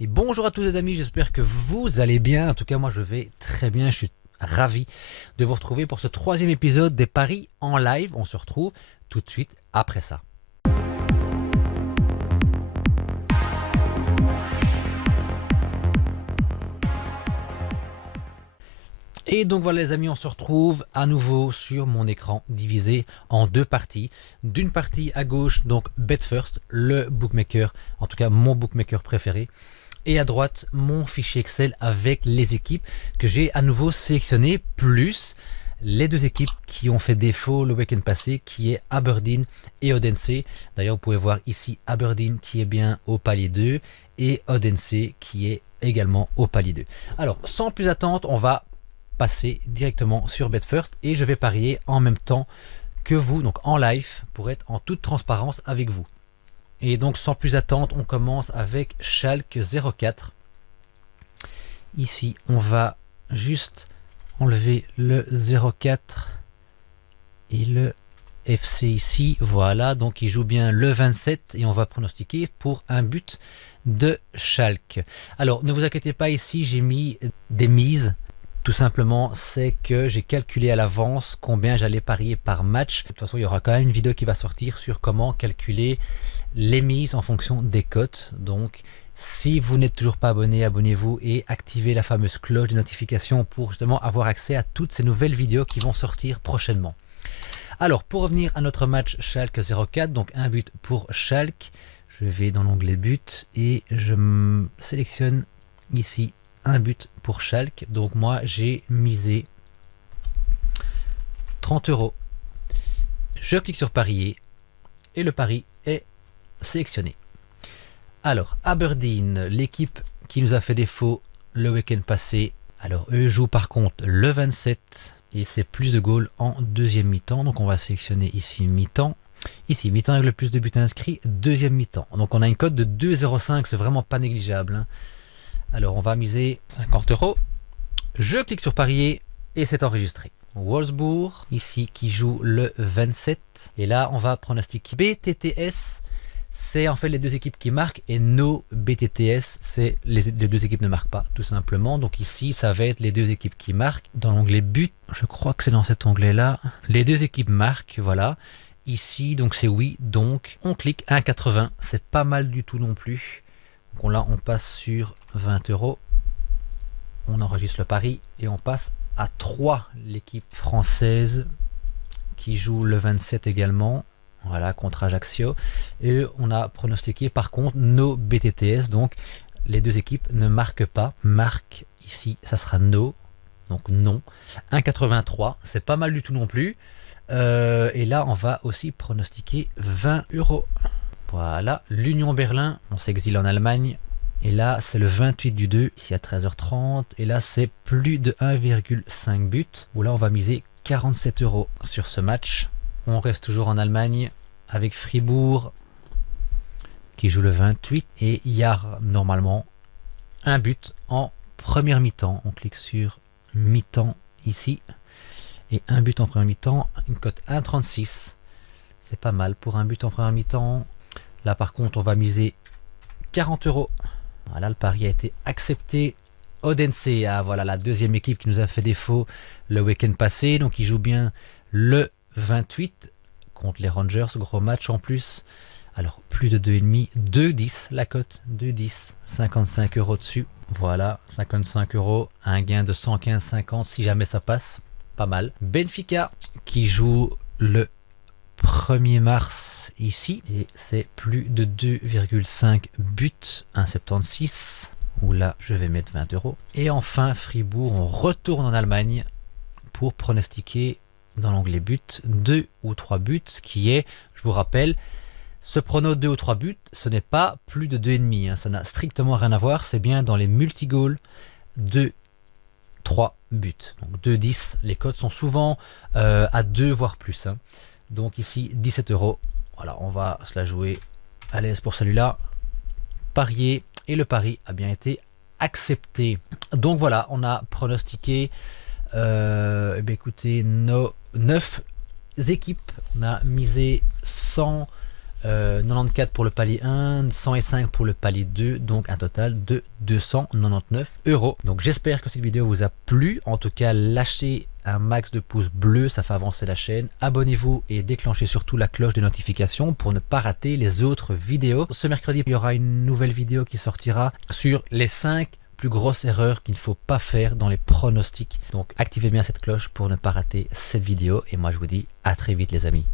Et bonjour à tous les amis, j'espère que vous allez bien. En tout cas, moi je vais très bien. Je suis ravi de vous retrouver pour ce troisième épisode des paris en live. On se retrouve tout de suite après ça. Et donc voilà les amis, on se retrouve à nouveau sur mon écran divisé en deux parties. D'une partie à gauche, donc BetFirst, le bookmaker, en tout cas mon bookmaker préféré. Et à droite, mon fichier Excel avec les équipes que j'ai à nouveau sélectionnées, plus les deux équipes qui ont fait défaut le week-end passé, qui est Aberdeen et Odense. D'ailleurs, vous pouvez voir ici Aberdeen qui est bien au palier 2 et Odense qui est également au palier 2. Alors, sans plus attendre, on va passer directement sur BetFirst et je vais parier en même temps que vous, donc en live, pour être en toute transparence avec vous. Et donc sans plus attendre, on commence avec Schalke 04. Ici, on va juste enlever le 04 et le FC ici. Voilà, donc il joue bien le 27 et on va pronostiquer pour un but de Schalke. Alors, ne vous inquiétez pas, ici, j'ai mis des mises. Tout simplement, c'est que j'ai calculé à l'avance combien j'allais parier par match. De toute façon, il y aura quand même une vidéo qui va sortir sur comment calculer les mises en fonction des cotes. Donc, si vous n'êtes toujours pas abonné, abonnez-vous et activez la fameuse cloche de notification pour justement avoir accès à toutes ces nouvelles vidéos qui vont sortir prochainement. Alors, pour revenir à notre match Schalke 04, donc un but pour Schalke. Je vais dans l'onglet but et je sélectionne ici un but pour Schalke. Donc moi j'ai misé 30 €. Je clique sur parier et le pari est sélectionné. Alors Aberdeen, l'équipe qui nous a fait défaut le week-end passé. Alors eux jouent par contre le 27 et c'est plus de goals en deuxième mi-temps. Donc on va sélectionner ici mi-temps. Ici, mi-temps avec le plus de buts inscrits, deuxième mi-temps. Donc on a une cote de 2,05, c'est vraiment pas négligeable, hein. Alors, on va miser 50 €. Je clique sur parier et c'est enregistré. Wolfsburg, ici, qui joue le 27. Et là, on va pronostiquer BTTS. C'est en fait les deux équipes qui marquent et nos BTTS, c'est les deux équipes ne marquent pas, tout simplement. Donc ici, ça va être les deux équipes qui marquent. Dans l'onglet but, je crois que c'est dans cet onglet-là. Les deux équipes marquent, voilà. Ici, donc c'est oui. Donc, on clique 1,80. C'est pas mal du tout non plus. Donc là, on passe sur 20 €. On enregistre le pari et on passe à 3, l'équipe française qui joue le 27 également. Voilà, contre Ajaccio. Et on a pronostiqué par contre nos BTTS. Donc les deux équipes ne marquent pas. Marque ici, ça sera no. Donc non. 1,83. C'est pas mal du tout non plus. Et là, on va aussi pronostiquer 20 €. Voilà, l'Union Berlin, on s'exile en Allemagne. Et là, c'est le 28 du 2, ici à 13h30. Et là, c'est plus de 1,5 but. Où là, on va miser 47 € sur ce match. On reste toujours en Allemagne avec Fribourg qui joue le 28. Et il y a normalement un but en première mi-temps. On clique sur mi-temps ici. Et un but en première mi-temps, une cote 1,36. C'est pas mal pour un but en première mi-temps. Là par contre on va miser 40 €. Voilà, le pari a été accepté. Odense, voilà la deuxième équipe qui nous a fait défaut le week-end passé. Donc il joue bien le 28 contre les Rangers, gros match en plus. Alors plus de 2,5, 2,10 la cote, 2,10, 55 € dessus. Voilà, 55 €, un gain de 115,50 si jamais ça passe, pas mal. Benfica qui joue le 1er mars ici et c'est plus de 2,5 buts, 1,76 où là je vais mettre 20 €. Et enfin Fribourg, on retourne en Allemagne pour pronostiquer dans l'onglet but 2 ou 3 buts qui est, je vous rappelle, ce prono 2 ou 3 buts, ce n'est pas plus de 2,5, hein, ça n'a strictement rien à voir, c'est bien dans les multi-goals 2 3 buts. Donc 2,10, les cotes sont souvent à 2 voire plus, hein. Donc ici 17 €. Voilà, on va se la jouer à l'aise pour celui-là. Parier et le pari a bien été accepté. Donc voilà, on a pronostiqué écoutez, nos 9 équipes. On a misé 100 94 pour le palier 1, 105 pour le palier 2, donc un total de 299 €. Donc j'espère que cette vidéo vous a plu. En tout cas, lâchez un max de pouces bleus, ça fait avancer la chaîne. Abonnez-vous et déclenchez surtout la cloche de notification pour ne pas rater les autres vidéos. Ce mercredi, il y aura une nouvelle vidéo qui sortira sur les 5 plus grosses erreurs qu'il ne faut pas faire dans les pronostics. Donc activez bien cette cloche pour ne pas rater cette vidéo. Et moi je vous dis à très vite les amis.